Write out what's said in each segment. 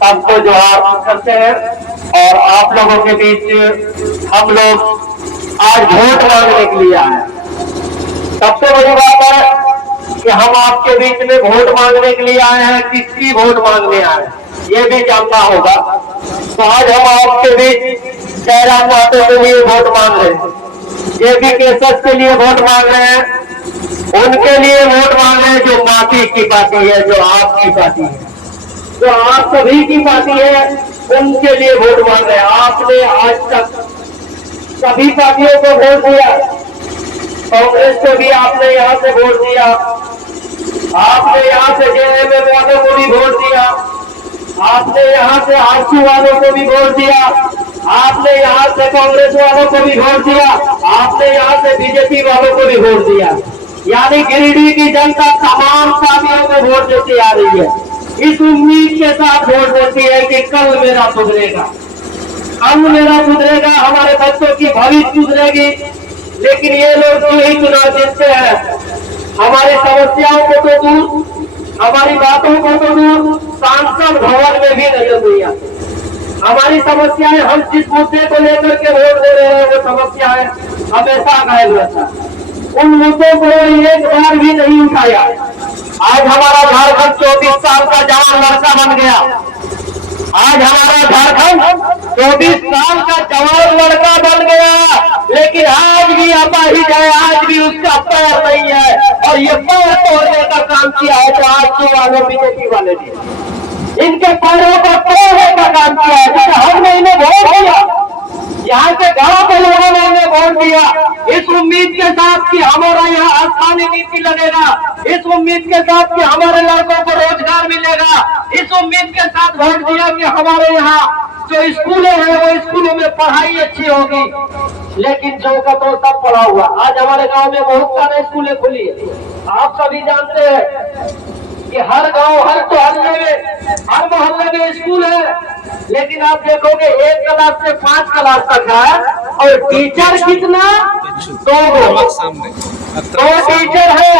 सबको जोहार करते हैं। और आप लोगों के बीच हम लोग आज वोट मांगने के लिए आए हैं। सबसे बड़ी बात है कि हम आपके बीच में वोट मांगने के लिए आए हैं। किसकी वोट मांगने आए हैं ये भी जानना होगा। तो आज हम आपके बीच जयराम महतो के लिए वोट मांग रहे हैं, जेपी केसर के लिए वोट मांग रहे हैं, उनके लिए वोट मांग रहे हैं जो माफी की पार्टी है, जो आपकी पार्टी है, जो आप सभी की पार्टी है, उनके लिए वोट मांग रहे हैं। आपने आज तक सभी पार्टियों को वोट दिया, कांग्रेस को भी आपने यहाँ से वोट दिया, आपने यहाँ से जेएमएम वालों को भी वोट दिया, आपने यहाँ से आरसू वालों को भी वोट दिया, आपने यहाँ से कांग्रेस वालों को भी वोट दिया, आपने यहाँ से बीजेपी वालों को भी वोट दिया। यानी गिरिडीह की जनता तमाम पार्टियों को वोट देती आ रही है, इस उम्मीद के साथ वोट देती है कि कल मेरा सुधरेगा, कल मेरा सुधरेगा, हमारे बच्चों की भविष्य सुधरेगी। लेकिन ये लोग जो ही चुनाव जीतते हैं, हमारी समस्याओं को तो दूर, हमारी बातों को तो दूर, सांसद भवन में भी नजर नहीं आती। हमारी समस्याएं, हम जिस मुद्दे को लेकर के वोट दे रहे हैं वो समस्याएं हमेशा गायब रहता है। उन मुद्दों को एक बार भी नहीं उठाया। आज हमारा झारखंड 24 साल का जवान लड़का बन गया। आज हमारा झारखंड 24 साल का जवान लड़का बन गया, लेकिन आज भी अपाहिज है, आज भी उसका पैर नहीं है। और ये पैर तोड़ने का काम किया है तो आरसू वाले बीजेपी वाले ने इनके पैरों को तोड़ने का काम किया है। जैसे हमने इन्हें वोट दिया, यहाँ के गांव के लोगों ने इन्हें वोट दिया इस उम्मीद के साथ कि हमारा यहाँ स्थानीय नीति लगेगा, इस उम्मीद के साथ कि हमारे लड़कों को रोजगार मिलेगा, इस उम्मीद के साथ वोट दिया कि हमारे यहाँ जो स्कूलें हैं वो स्कूलों में पढ़ाई अच्छी होगी। लेकिन जो का तो सब पढ़ा हुआ। आज हमारे गांव में बहुत सारे स्कूलें खुली है। आप सभी जानते हैं कि हर गांव, हर मोहल्ले में, हर मोहल्ले में स्कूल है, लेकिन आप देखोगे 1 क्लास से 5 क्लास तक है और टीचर कितना, 2 टीचर है।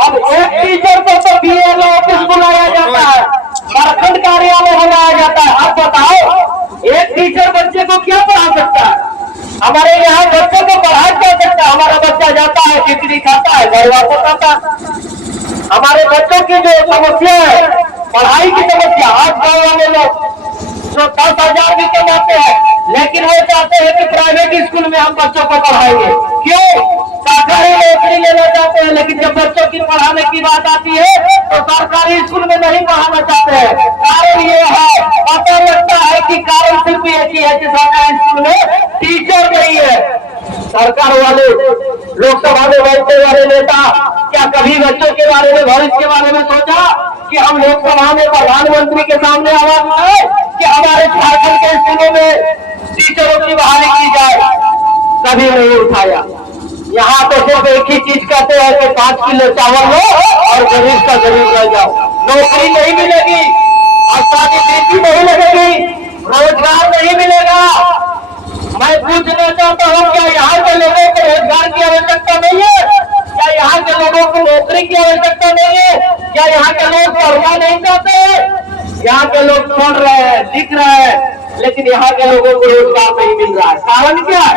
अब एक टीचर को तो बीएलओ ऑफिस बुलाया जाता है, प्रखंड कार्यालय बुलाया जाता है। आप बताओ एक टीचर बच्चे को क्या पढ़ा सकता है? हमारे यहाँ बच्चों को पढ़ा जा सकता है? हमारा बच्चा जाता है, खिचड़ी खाता है, घर वापस आता है। हमारे बच्चों की जो समस्या है, पढ़ाई की समस्या, आज गाँव वाले लोग जो 10,000 भी कमाते हैं, लेकिन वो चाहते हैं कि प्राइवेट स्कूल में हम बच्चों को पढ़ाएंगे। क्यों? सरकारी नौकरी लेना चाहते हैं, लेकिन जब बच्चों की पढ़ाने की बात आती है तो सरकारी स्कूल में नहीं पढ़ाना चाहते हैं। कारण ये है, पता लगता है कि कारण सिर्फ एक ही है कि सरकारी स्कूल में टीचर नहीं है। सरकार वाले, लोकसभा में बैठने वाले नेता क्या कभी बच्चों के बारे में, भविष्य के बारे में सोचा कि हम लोकसभा में प्रधानमंत्री के सामने आवाज उठाए कि हमारे झारखंड के स्कूलों में टीचरों की बहाली की जाए? कभी नहीं उठाया। यहाँ तो सिर्फ एक ही चीज कहते हैं कि 5 किलो चावल लो और गरीब का गरीब रह जाओ। नौकरी नहीं मिलेगी, स्थानीय नीति नहीं लगेगी, रोजगार नहीं मिलेगा। मैं पूछना चाहता हूँ, क्या यहाँ के लोगों को रोजगार की आवश्यकता नहीं है? क्या यहाँ के लोगों को नौकरी की आवश्यकता नहीं है? क्या यहाँ के लोग पढ़ना नहीं चाहते हैं? यहाँ के लोग पढ़ रहे हैं, लिख रहे हैं, लेकिन यहाँ के लोगों को रोजगार नहीं मिल रहा है। कारण क्या है?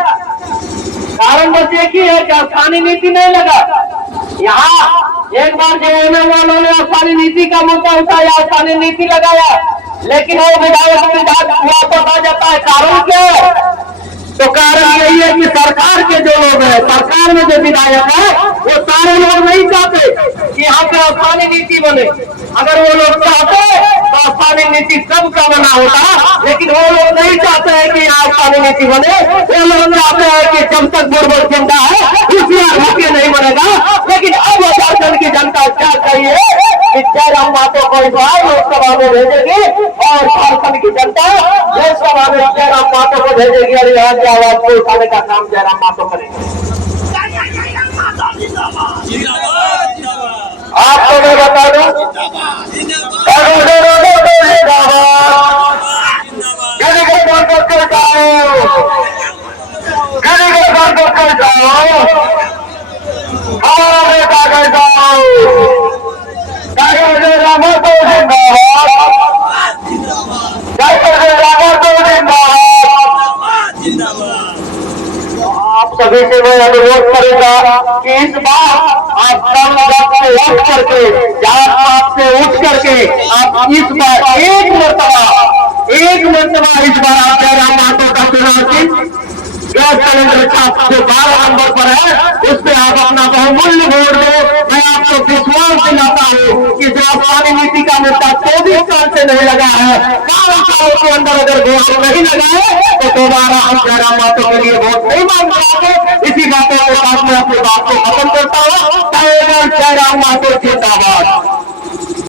कारण बस एक ही है कि स्थानीय नीति नहीं लगा। यहाँ एक बार जेएमएम वालों ने स्थानीय नीति का मुद्दा उठाया, स्थानीय नीति लगाया, लेकिन वो विधायक वापस आ जाता है। कारण क्या है? तो कारण यही है कि सरकार के जो लोग हैं, सरकार में जो विधायक है, वो सारे लोग नहीं चाहते कि यहाँ पे स्थानीय नीति बने। अगर वो लोग चाहते तो स्थानीय नीति सबका बना होता, लेकिन वो लोग नहीं चाहते हैं कि यहाँ स्थानीय नीति बने। वो लोग चाहते हैं कि जब तक बुरबुर जिंदा है उसी मुख्य नहीं बनेगा। लेकिन अब झारखंड की जनता क्या चाहिए कि जयराम महतो को इस बार लोकसभा में भेजेगी और झारखंड की जनता लोकसभा में जयराम महतो को भेजेगी और यहाँ की आवाज को उठाने का काम जयराम महतो करेंगे। आपको मैं बता दूं, हमारे कागज सभी से मैं अनुरोध करूंगा कि इस बार आप सब से उठ करके, जात पात से उठ करके आप इस बार एक मरतबा इस बार आप जयराम महतो का चुनाव चिन्ह गैस सिलेंडर का जो 12 नंबर पर है उस पर आप अपना बहुमूल्य वोट दो। मैं आपको विश्वास दिलाता हूँ कि जो पानी नीति का मुद्दा 24 साल से नहीं लगा है, 12 सालों के अंदर अगर वोट नहीं लगा है तो दोबारा हम जयराम महतो के लिए वोट नहीं मांग पाएंगे। इसी बातों के साथ मैं अपनी बात को खत्म करता हूँ। जयराम महतो जिंदाबाद।